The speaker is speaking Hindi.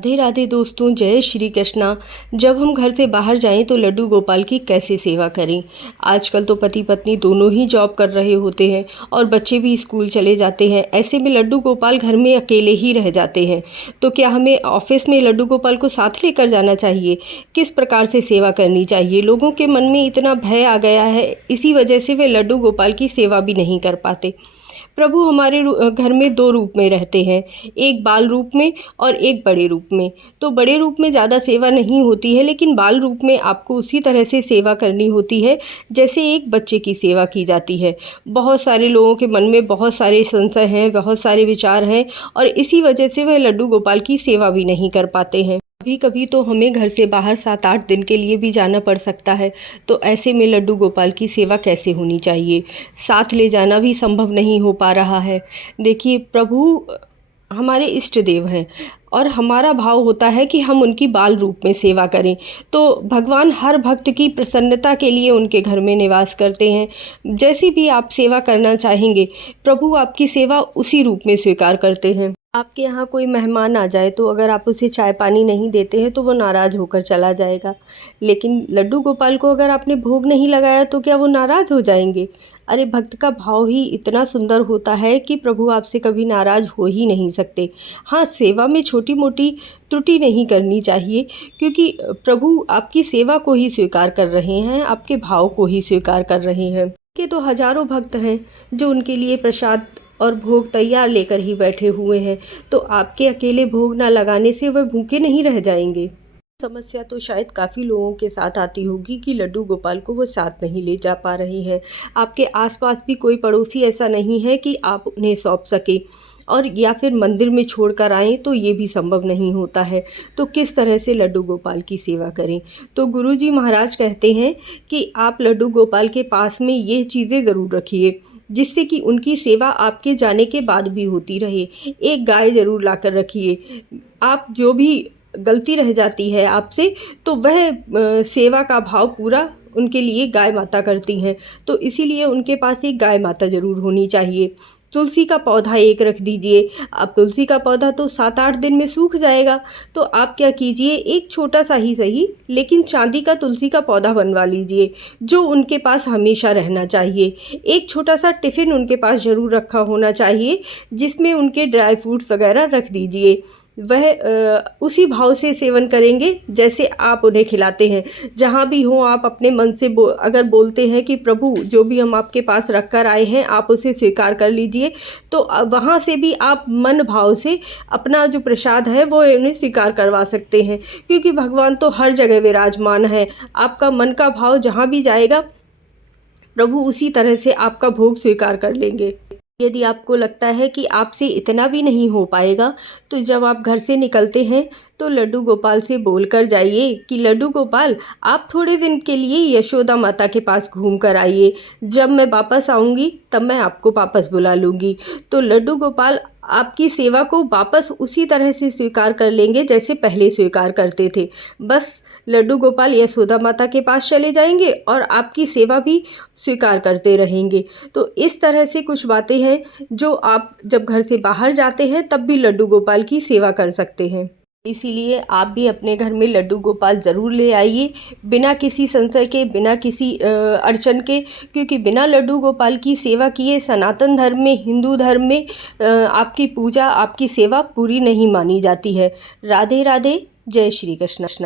राधे राधे दोस्तों, जय श्री कृष्णा। जब हम घर से बाहर जाएं तो लड्डू गोपाल की कैसे सेवा करें। आजकल तो पति पत्नी दोनों ही जॉब कर रहे होते हैं और बच्चे भी स्कूल चले जाते हैं। ऐसे में लड्डू गोपाल घर में अकेले ही रह जाते हैं। तो क्या हमें ऑफिस में लड्डू गोपाल को साथ लेकर जाना चाहिए? किस प्रकार से सेवा करनी चाहिए? लोगों के मन में इतना भय आ गया है, इसी वजह से वे लड्डू गोपाल की सेवा भी नहीं कर पाते। प्रभु हमारे घर में दो रूप में रहते हैं, एक बाल रूप में और एक बड़े रूप में। तो बड़े रूप में ज़्यादा सेवा नहीं होती है, लेकिन बाल रूप में आपको उसी तरह से सेवा करनी होती है जैसे एक बच्चे की सेवा की जाती है। बहुत सारे लोगों के मन में बहुत सारे संशय हैं, बहुत सारे विचार हैं और इसी वजह से वह लड्डू गोपाल की सेवा भी नहीं कर पाते हैं। कभी कभी तो हमें घर से बाहर 7-8 दिन के लिए भी जाना पड़ सकता है। तो ऐसे में लड्डू गोपाल की सेवा कैसे होनी चाहिए? साथ ले जाना भी संभव नहीं हो पा रहा है। देखिए, प्रभु हमारे इष्ट देव हैं और हमारा भाव होता है कि हम उनकी बाल रूप में सेवा करें। तो भगवान हर भक्त की प्रसन्नता के लिए उनके घर में निवास करते हैं। जैसी भी आप सेवा करना चाहेंगे, प्रभु आपकी सेवा उसी रूप में स्वीकार करते हैं। आपके यहाँ कोई मेहमान आ जाए तो अगर आप उसे चाय पानी नहीं देते हैं तो वो नाराज़ होकर चला जाएगा। लेकिन लड्डू गोपाल को अगर आपने भोग नहीं लगाया तो क्या वो नाराज़ हो जाएंगे? अरे, भक्त का भाव ही इतना सुंदर होता है कि प्रभु आपसे कभी नाराज़ हो ही नहीं सकते। हाँ, सेवा में छोटी मोटी त्रुटि नहीं करनी चाहिए, क्योंकि प्रभु आपकी सेवा को ही स्वीकार कर रहे हैं, आपके भाव को ही स्वीकार कर रहे हैं। के तो हजारों भक्त हैं जो उनके लिए प्रसाद और भोग तैयार लेकर ही बैठे हुए हैं। तो आपके अकेले भोग ना लगाने से वह भूखे नहीं रह जाएंगे। समस्या तो शायद काफ़ी लोगों के साथ आती होगी कि लड्डू गोपाल को वो साथ नहीं ले जा पा रहे हैं। आपके आसपास भी कोई पड़ोसी ऐसा नहीं है कि आप उन्हें सौंप सके और या फिर मंदिर में छोड़कर आएँ, तो ये भी संभव नहीं होता है। तो किस तरह से लड्डू गोपाल की सेवा करें? तो गुरुजी महाराज कहते हैं कि आप लड्डू गोपाल के पास में ये चीज़ें ज़रूर रखिए जिससे कि उनकी सेवा आपके जाने के बाद भी होती रहे। एक गाय ज़रूर लाकर रखिए। आप जो भी गलती रह जाती है आपसे, तो वह सेवा का भाव पूरा उनके लिए गाय माता करती हैं। तो इसीलिए उनके पास एक गाय माता ज़रूर होनी चाहिए। तुलसी का पौधा एक रख दीजिए। अब तुलसी का पौधा तो 7-8 दिन में सूख जाएगा, तो आप क्या कीजिए, एक छोटा सा ही सही लेकिन चांदी का तुलसी का पौधा बनवा लीजिए, जो उनके पास हमेशा रहना चाहिए। एक छोटा सा टिफ़िन उनके पास ज़रूर रखा होना चाहिए जिसमें उनके ड्राई फ्रूट्स वगैरह रख दीजिए। वह उसी भाव से सेवन करेंगे जैसे आप उन्हें खिलाते हैं। जहाँ भी हो आप अपने मन से अगर बोलते हैं कि प्रभु जो भी हम आपके पास रख कर आए हैं आप उसे स्वीकार कर लीजिए, तो वहाँ से भी आप मन भाव से अपना जो प्रसाद है वो उन्हें स्वीकार करवा सकते हैं, क्योंकि भगवान तो हर जगह विराजमान है। आपका मन का भाव जहाँ भी जाएगा, प्रभु उसी तरह से आपका भोग स्वीकार कर लेंगे। यदि आपको लगता है कि आपसे इतना भी नहीं हो पाएगा, तो जब आप घर से निकलते हैं तो लड्डू गोपाल से बोल कर जाइए कि लड्डू गोपाल, आप थोड़े दिन के लिए यशोदा माता के पास घूम कर आइए। जब मैं वापस आऊँगी तब मैं आपको वापस बुला लूँगी। तो लड्डू गोपाल आपकी सेवा को वापस उसी तरह से स्वीकार कर लेंगे जैसे पहले स्वीकार करते थे। बस लड्डू गोपाल यशोदा माता के पास चले जाएंगे और आपकी सेवा भी स्वीकार करते रहेंगे। तो इस तरह से कुछ बातें हैं जो आप जब घर से बाहर जाते हैं तब भी लड्डू गोपाल की सेवा कर सकते हैं। इसीलिए आप भी अपने घर में लड्डू गोपाल ज़रूर ले आइए, बिना किसी संशय के, बिना किसी अड़चन के, क्योंकि बिना लड्डू गोपाल की सेवा किए सनातन धर्म में, हिंदू धर्म में आपकी पूजा, आपकी सेवा पूरी नहीं मानी जाती है। राधे राधे, जय श्री कृष्ण।